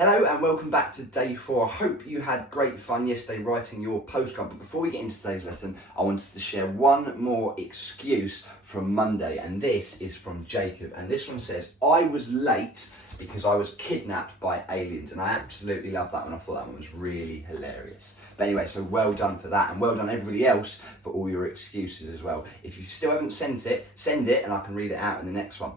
Hello and welcome back to day 4. I hope you had great fun yesterday writing your postcard, but before we get into today's lesson, I wanted to share one more excuse from Monday, and this is from Jacob, and this one says, I was late because I was kidnapped by aliens, and I absolutely love that one. I thought that one was really hilarious. But anyway, so well done for that, and well done everybody else for all your excuses as well. If you still haven't sent it, send it and I can read it out in the next one.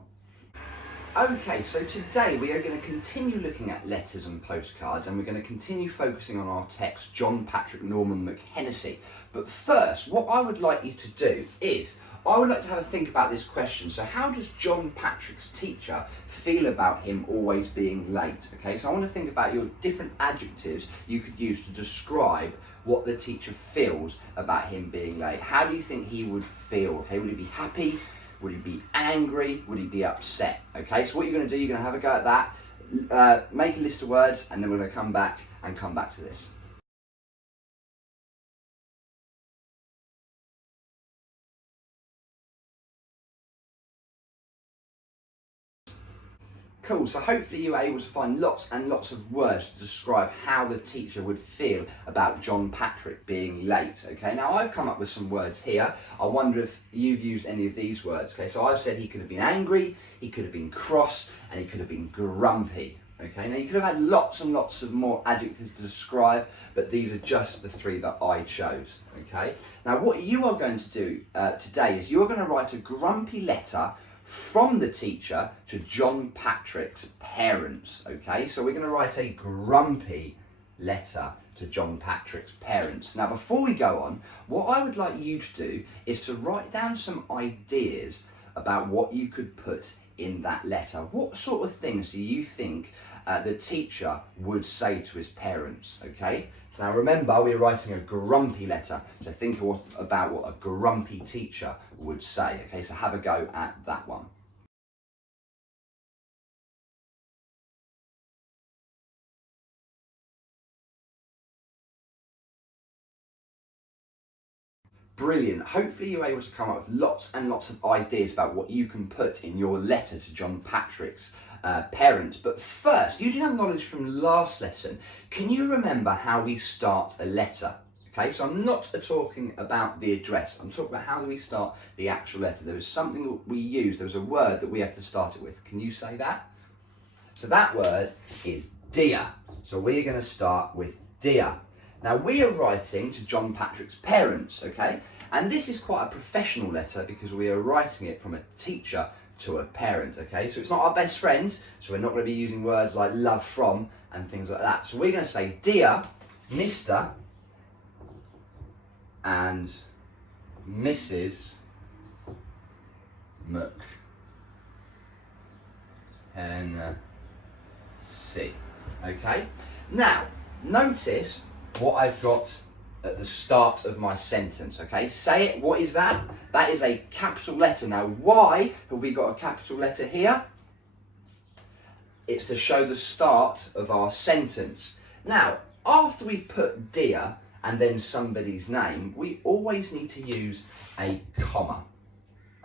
Okay, so today we are going to continue looking at letters and postcards, and we're going to continue focusing on our text, John Patrick Norman McHenessy. But first, what I would like you to do is, I would like to have a think about this question. So how does John Patrick's teacher feel about him always being late? Okay, so I want to think about your different adjectives you could use to describe what the teacher feels about him being late. How do you think he would feel? Okay, would he be happy? Would he be angry? Would he be upset? Okay, so what you're going to do, you're going to have a go at that, make a list of words, and then we're going to come back to this. Cool, so hopefully you were able to find lots and lots of words to describe how the teacher would feel about John Patrick being late. Okay, now I've come up with some words here. I wonder if you've used any of these words. Okay, so I've said he could have been angry, he could have been cross, and he could have been grumpy. Okay, now you could have had lots and lots of more adjectives to describe, but these are just the 3 that I chose. Okay, now what you are going to do today is you're going to write a grumpy letter from the teacher to John Patrick's parents. Okay, so we're going to write a grumpy letter to John Patrick's parents. Now before we go on, what I would like you to do is to write down some ideas about what you could put in that letter. What sort of things do you think the teacher would say to his parents? Okay, so now remember, we're writing a grumpy letter, so think about what a grumpy teacher would say. Okay, so have a go at that one. Brilliant. Hopefully you're able to come up with lots and lots of ideas about what you can put in your letter to John Patrick's parents. But first, using our knowledge from last lesson, can you remember how we start a letter? Okay, so I'm not talking about the address, I'm talking about how do we start the actual letter. There was something that we used, there was a word that we have to start it with. Can you say that? So that word is dear. So we're going to start with dear. Now we are writing to John Patrick's parents, okay? And this is quite a professional letter because we are writing it from a teacher to a parent, okay? So it's not our best friend, so we're not going to be using words like love from and things like that. So we're going to say, dear Mr. and Mrs. McHenessy, okay? Now, notice what I've got at the start of my sentence, okay? Say it, what is that? That is a capital letter. Now, why have we got a capital letter here? It's to show the start of our sentence. Now, after we've put dear and then somebody's name, we always need to use a comma,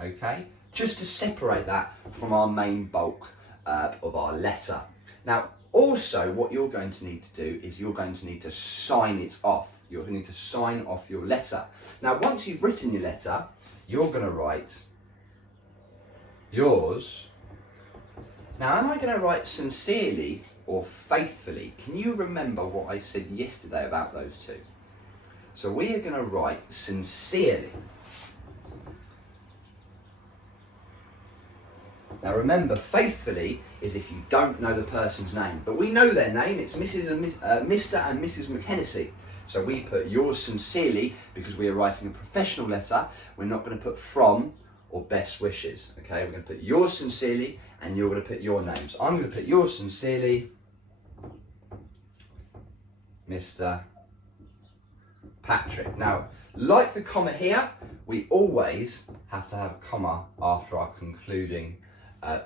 okay? Just to separate that from our main bulk of our letter. Now, also, what you're going to need to do is you're going to need to sign it off. You're going to need to sign off your letter. Now, once you've written your letter, you're going to write yours. Now, am I going to write sincerely or faithfully? Can you remember what I said yesterday about those two? So we are going to write sincerely. Now remember, faithfully is if you don't know the person's name, but we know their name. It's Mr. and Mrs. McHenessy. So we put yours sincerely because we are writing a professional letter. We're not going to put from or best wishes. Okay, we're going to put yours sincerely, and you're going to put your names. I'm going to put yours sincerely, Mr. Patrick. Now, like the comma here, we always have to have a comma after our concluding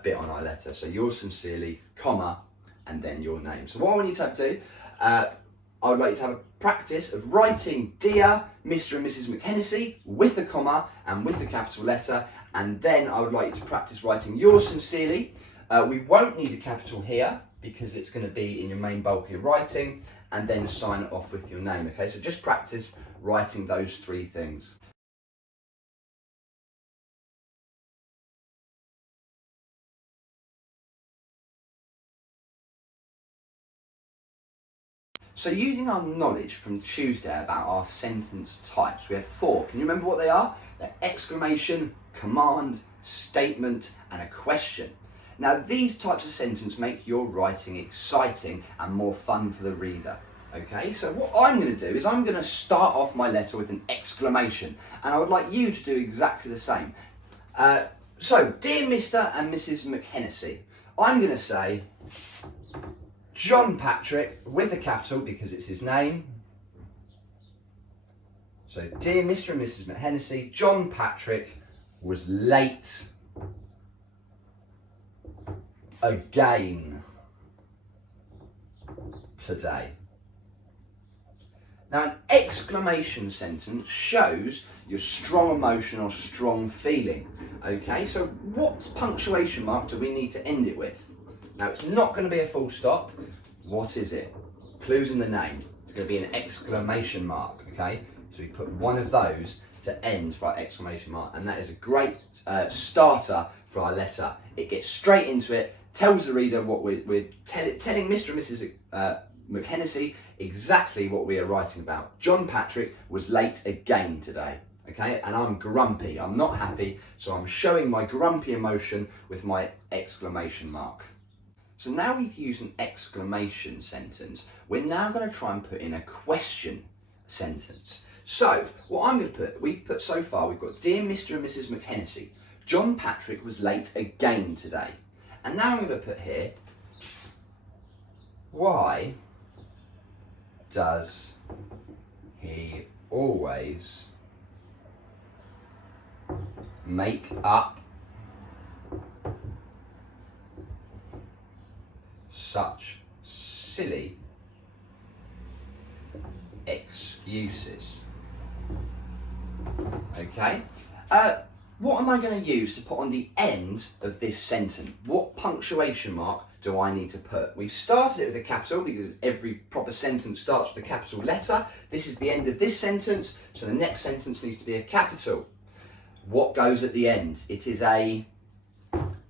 bit on our letter. So yours sincerely, comma, and then your name. So what I want you to have to do, I would like you to have a practice of writing dear Mr. and Mrs. McHenessy with a comma and with a capital letter, and then I would like you to practice writing yours sincerely. We won't need a capital here because it's going to be in your main bulk of your writing, and then sign it off with your name. Okay, so just practice writing those three things. So using our knowledge from Tuesday about our sentence types, we have four. Can you remember what they are? They're exclamation, command, statement, and a question. Now these types of sentence make your writing exciting and more fun for the reader. Okay, so what I'm going to do is I'm going to start off my letter with an exclamation, and I would like you to do exactly the same. So, dear Mr. and Mrs. McHennessy, I'm going to say John Patrick with a capital because it's his name. So, dear Mr. and Mrs. McHennessy, John Patrick was late again today. Now, an exclamation sentence shows your strong emotion or strong feeling. Okay, so what punctuation mark do we need to end it with? Now, it's not going to be a full stop. What is it? Clues in the name. It's going to be an exclamation mark. Okay, so we put one of those to end for our exclamation mark, and that is a great starter for our letter. It gets straight into it, tells the reader what we're telling Mr. and Mrs. McHennessy exactly what we are writing about. John Patrick was late again today. Okay, and I'm grumpy, I'm not happy, so I'm showing my grumpy emotion with my exclamation mark. So now we've used an exclamation sentence, we're now going to try and put in a question sentence. So what I'm going to put, we've got Dear Mr. and Mrs. McHennessy, John Patrick was late again today. And now I'm going to put here, why does he always make up such silly excuses? Okay, what am I going to use to put on the end of this sentence? What punctuation mark do I need to put? We've started it with a capital because every proper sentence starts with a capital letter. This is the end of this sentence, so the next sentence needs to be a capital. What goes at the end? It is a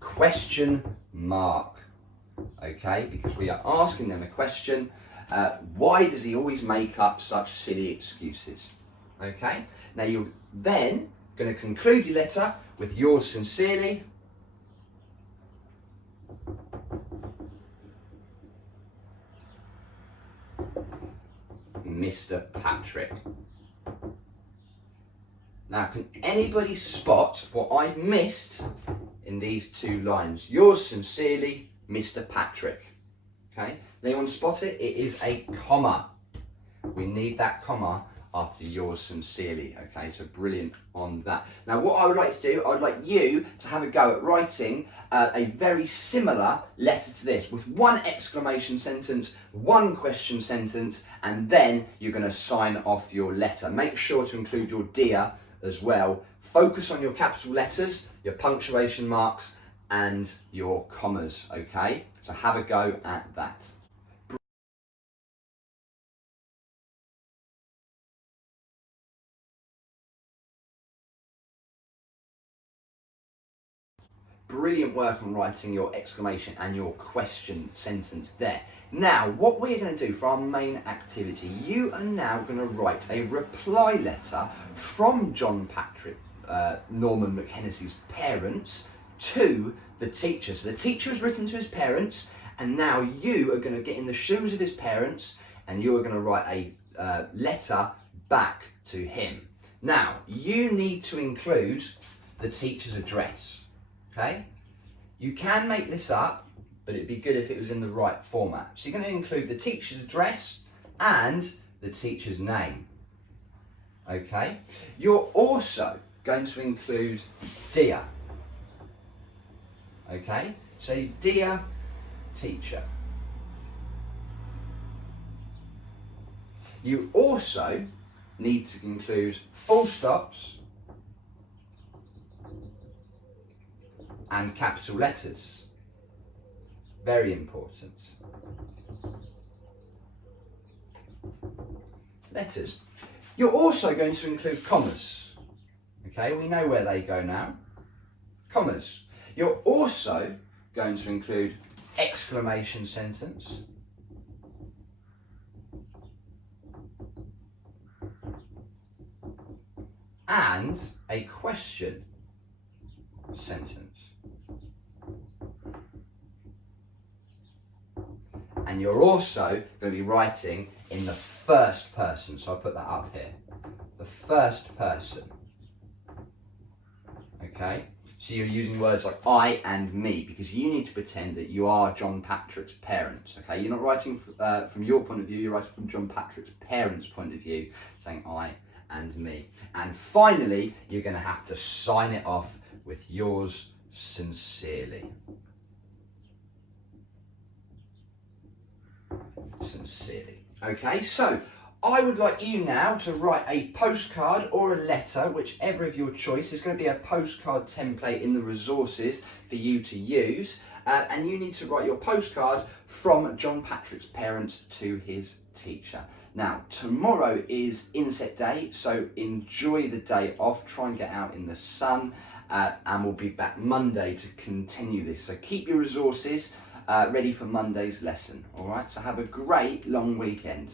question mark, okay, because we are asking them a question. Why does he always make up such silly excuses? Okay, now you're then going to conclude your letter with yours sincerely, Mr. Patrick. Now, can anybody spot what I've missed in these two lines? Yours sincerely, Mr. Patrick. Okay, anyone spot it? It is a comma. We need that comma after yours sincerely. Okay, so brilliant on that. Now, what I would like to do, I would like you to have a go at writing a very similar letter to this with one exclamation sentence, one question sentence, and then you're going to sign off your letter. Make sure to include your dear as well. Focus on your capital letters, your punctuation marks, and your commas. Okay, so have a go at that. Brilliant work on writing your exclamation and your question sentence there. Now, what we're going to do for our main activity, you are now going to write a reply letter from John Patrick, Norman McHennessy's parents, to the teacher. So the teacher has written to his parents, and now you are going to get in the shoes of his parents, and you are going to write a letter back to him. Now, you need to include the teacher's address. Okay, you can make this up, but it'd be good if it was in the right format. So you're going to include the teacher's address and the teacher's name. Okay, you're also going to include dear. Okay, so dear teacher. You also need to include full stops and capital letters. Very important. Letters. You're also going to include commas. Okay, we know where they go now. Commas. You're also going to include exclamation sentence. And a question sentence. And you're also going to be writing in the first person. So I'll put that up here. The first person. Okay? So you're using words like I and me because you need to pretend that you are John Patrick's parents. Okay? You're not writing from your point of view, you're writing from John Patrick's parents' point of view, saying I and me. And finally, you're going to have to sign it off with yours sincerely. Sincerely. Okay, so I would like you now to write a postcard or a letter, whichever of your choice. There's going to be a postcard template in the resources for you to use. And you need to write your postcard from John Patrick's parents to his teacher. Now, tomorrow is inset day, so enjoy the day off. Try and get out in the sun. And we'll be back Monday to continue this. So keep your resources ready for Monday's lesson. All right, so have a great long weekend.